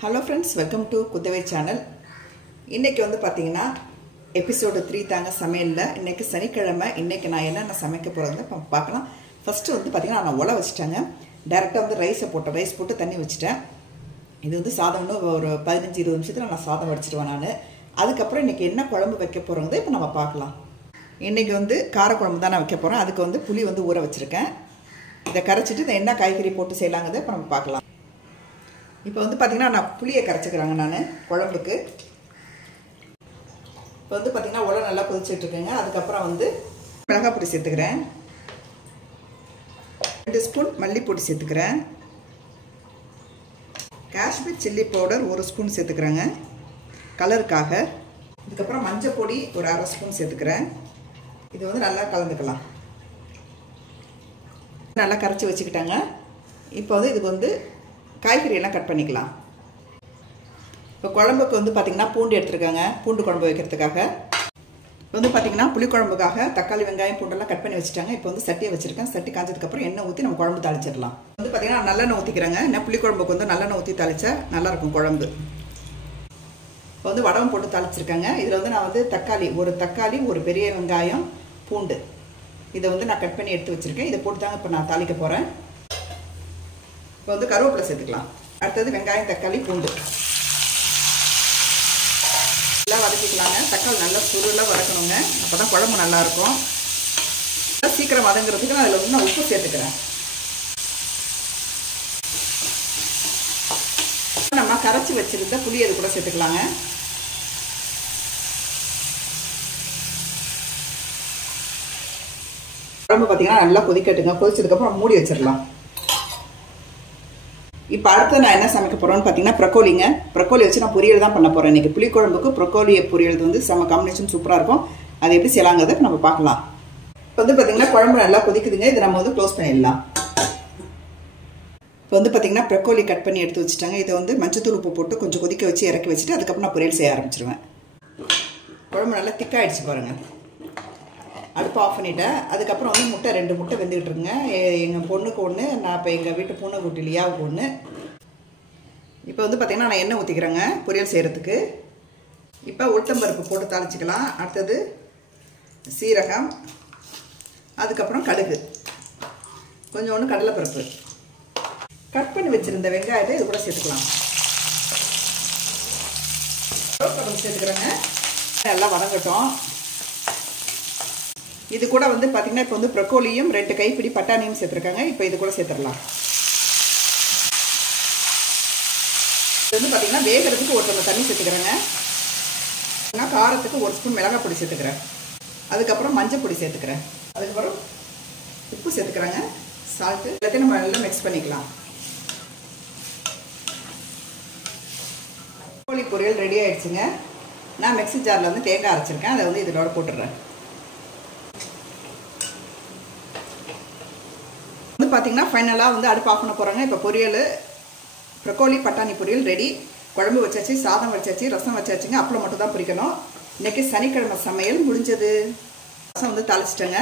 Hello friends, welcome to Kudavai channel. இன்னைக்கு வந்து பாத்தீங்கன்னா எபிசோட் 3 தாங்க சமையல்ல. இன்னைக்கு சனிக்கிழமை. இன்னைக்கு நான் என்ன சமைக்க போறேன்னு பார்க்கலாம். ஃபர்ஸ்ட் வந்து பாத்தீங்கன்னா நான் உல வச்சிட்டேங்க. டைரக்டா வந்து ரைஸ் போட்டு தண்ணி வச்சிட்டேன். இது வந்து சாதம்னு ஒரு 15-20 நிமிஷத்துல நான் சாதம் வடிச்சிடுவேன் நான். அதுக்கு அப்புறம் இன்னைக்கு என்ன குழம்பு வைக்க போறோம்னு இப்போ நம்ம பார்க்கலாம். இன்னைக்கு வந்து கார குழம்பு தான் நான் வைக்க போறேன். அதுக்கு வந்து புளி வந்து ஊற வச்சிருக்கேன். இத கரைச்சிட்டு இத என்ன காய்கறி போட்டு செய்யலாம்ங்கறத இப்போ நம்ம பார்க்கலாம். இப்போ வந்து பாத்தீங்கன்னா நான் புளியை கரைச்சுக்கறாங்க நான் குழம்புக்கு. இப்போ வந்து பாத்தீங்கன்னா உல நல்லா கொதிச்சிட்டு இருக்குங்க. அதுக்கு அப்புறம் வந்து மிளகாய் பொடி சேர்த்துக்கறேன். 2 ஸ்பூன் மல்லி பொடி சேர்த்துக்கறேன். காஷ்மீர் சில்லி பவுடர் 1 ஸ்பூன் சேர்த்துக்கறேங்க கலருக்காக. அதுக்கு அப்புறம் மஞ்சள் பொடி ஒரு 1/2 ஸ்பூன் சேர்த்துக்கறேன். இது வந்து நல்லா கலந்துக்கலாம். நல்லா கரைச்சு வச்சுக்கிட்டாங்க. இப்போ வந்து இதுக்கு வந்து காய்கறி எல்லாம் கட் பண்ணிக்கலாம். இப்போ குழம்புக்கு வந்து பாத்தீங்கன்னா பூண்டு எடுத்துருக்காங்க. பூண்டு குழம்பு வைக்கிறதுக்காக. இப்போ வந்து பாத்தீங்கன்னா புளி குழம்புக்காக தக்காளி வெங்காயம் பூண்டெல்லாம் கட் பண்ணி வச்சிட்டாங்க. இப்போ வந்து சட்டியை வச்சிருக்கேன். சட்டி காஞ்சதுக்கு அப்புறம் எண்ணெய் ஊற்றி நம்ம குழம்பு தாளிச்சிடலாம். வந்து பாத்தீங்கன்னா நல்லெண்ணெய் ஊற்றிக்கிறேங்க. என்ன புளி குழம்புக்கு வந்து நல்லெண்ணெய் ஊற்றி தாளிச்சா நல்லா இருக்கும் குழம்பு. இப்போ வந்து வடகம் போட்டு தாளிச்சிருக்காங்க. இதில் வந்து நான் வந்து ஒரு தக்காளி ஒரு பெரிய வெங்காயம் பூண்டு இதை வந்து நான் கட் பண்ணி எடுத்து வச்சிருக்கேன். இதை போட்டு தாங்க இப்போ நான் தாளிக்க போறேன். இப்போ வந்து கருவேப்பிலை சேர்த்துக்கலாம். அடுத்தது வெங்காயம் தக்காளி பூண்டு எல்லாம் வதக்கிக்கலாங்க. தக்காளி நல்லா சுருளாக வதக்கணுங்க. அப்போ தான் குழம்பு நல்லா இருக்கும். சீக்கிரம் வதங்குறதுக்கு நான் அதில் வந்து நான் உப்பு சேர்த்துக்கிறேன். நம்ம கரைச்சி வச்சிருந்த புளி அது கூட சேர்த்துக்கலாங்க. குழம்பு பார்த்தீங்கன்னா நல்லா கொதிக்கட்டுங்க. கொதிச்சதுக்கப்புறம் மூடி வச்சிடலாம். இப்போ அடுத்து நான் என்ன சமைக்க போறேன்னு பார்த்தீங்கன்னா ப்ரொக்கோலிங்க. ப்ரொக்கோலி வச்சு நான் பொரியல் தான் பண்ண போறேன். இன்னைக்கு புளிக்குழம்புக்கு ப்ரொக்கோலி பொரியல் வந்து செம காம்பினேஷன் சூப்பராக இருக்கும். அது எப்படி செய்யலாங்கிறத நம்ம பார்க்கலாம். இப்போ வந்து பார்த்தீங்கன்னா குழம்பு நல்லா கொதிக்குதுங்க. இதை நம்ம வந்து க்ளோஸ் பண்ணிடலாம். இப்போ வந்து பார்த்தீங்கன்னா ப்ரொக்கோலி கட் பண்ணி எடுத்து வச்சுட்டாங்க. இதை வந்து மஞ்சத்தூள் உப்பு போட்டு கொஞ்சம் கொதிக்க வச்சு இறக்கி வச்சுட்டு அதுக்கப்புறம் நான் பொரியல் செய்ய ஆரம்பிச்சிருவேன். குழம்பு நல்லா திக்காயிடுச்சு பாருங்க. அடுப்பு ஆஃப் பண்ணிட்டேன். அதுக்கப்புறம் வந்து முட்டை 2 முட்டை வெந்துக்கிட்டு இருக்குங்க. எங்கள் பொண்ணுக்கு ஒன்று, நான் இப்போ எங்கள் வீட்டு பூனை குட்டி லியாவுக்கு ஒன்று. இப்போ வந்து பார்த்தீங்கன்னா நான் எண்ணெய் ஊற்றிக்கிறேங்க பொரியல் செய்கிறதுக்கு. இப்போ உளுத்தம்பருப்பு போட்டு தாளிச்சிக்கலாம். அடுத்தது சீரகம், அதுக்கப்புறம் கடுகு, கொஞ்சோண்டு கடலைப்பருப்பு, கட் பண்ணி வச்சுருந்த வெங்காயத்தை இது கூட சேர்த்துக்கலாம். சேர்த்துக்கிறேங்க. நல்லா வதங்கட்டும். இது கூட வந்து பார்த்தீங்கன்னா இப்போ வந்து ப்ரொக்கோலியும் 2 கைப்பிடி பட்டாணியும் சேர்த்துருக்காங்க. இப்போ இது கூட சேர்த்துடலாம். இது வந்து பார்த்தீங்கன்னா வேகிறதுக்கு ஒரு டம்ளர் தண்ணி சேர்த்துக்கிறேங்க. நான் காரத்துக்கு 1 ஸ்பூன் மிளகாய் பொடி சேர்த்துக்கிறேன். அதுக்கப்புறம் மஞ்சள் பொடி சேர்த்துக்கிறேன். அதுக்கப்புறம் உப்பு சேர்த்துக்கிறேங்க. சால்ட்டு எல்லாத்தையும் நம்ம நல்லா மிக்ஸ் பண்ணிக்கலாம். ப்ரொக்கோலி பொரியல் ரெடி ஆயிடுச்சுங்க. நான் மிக்ஸி ஜாரில் வந்து தேங்காய் அரைச்சிருக்கேன். அதை வந்து இதோட போட்டுடுறேன். வந்து பார்த்தீங்கன்னா ஃபைனலாக வந்து அடுப்பு ஆஃப் பண்ண போகிறாங்க. இப்போ பொரியல் ப்ரொக்கோலி பட்டாணி பொரியல் ரெடி. குழம்பு வச்சாச்சு, சாதம் வச்சாச்சு, ரசம் வச்சாச்சுங்க. அப்பளம் மட்டும் தான் பொரிக்கணும். இன்றைக்கி சனிக்கிழமை சமையல் முடிஞ்சது. ரசம் வந்து தாளிச்சிட்டேங்க.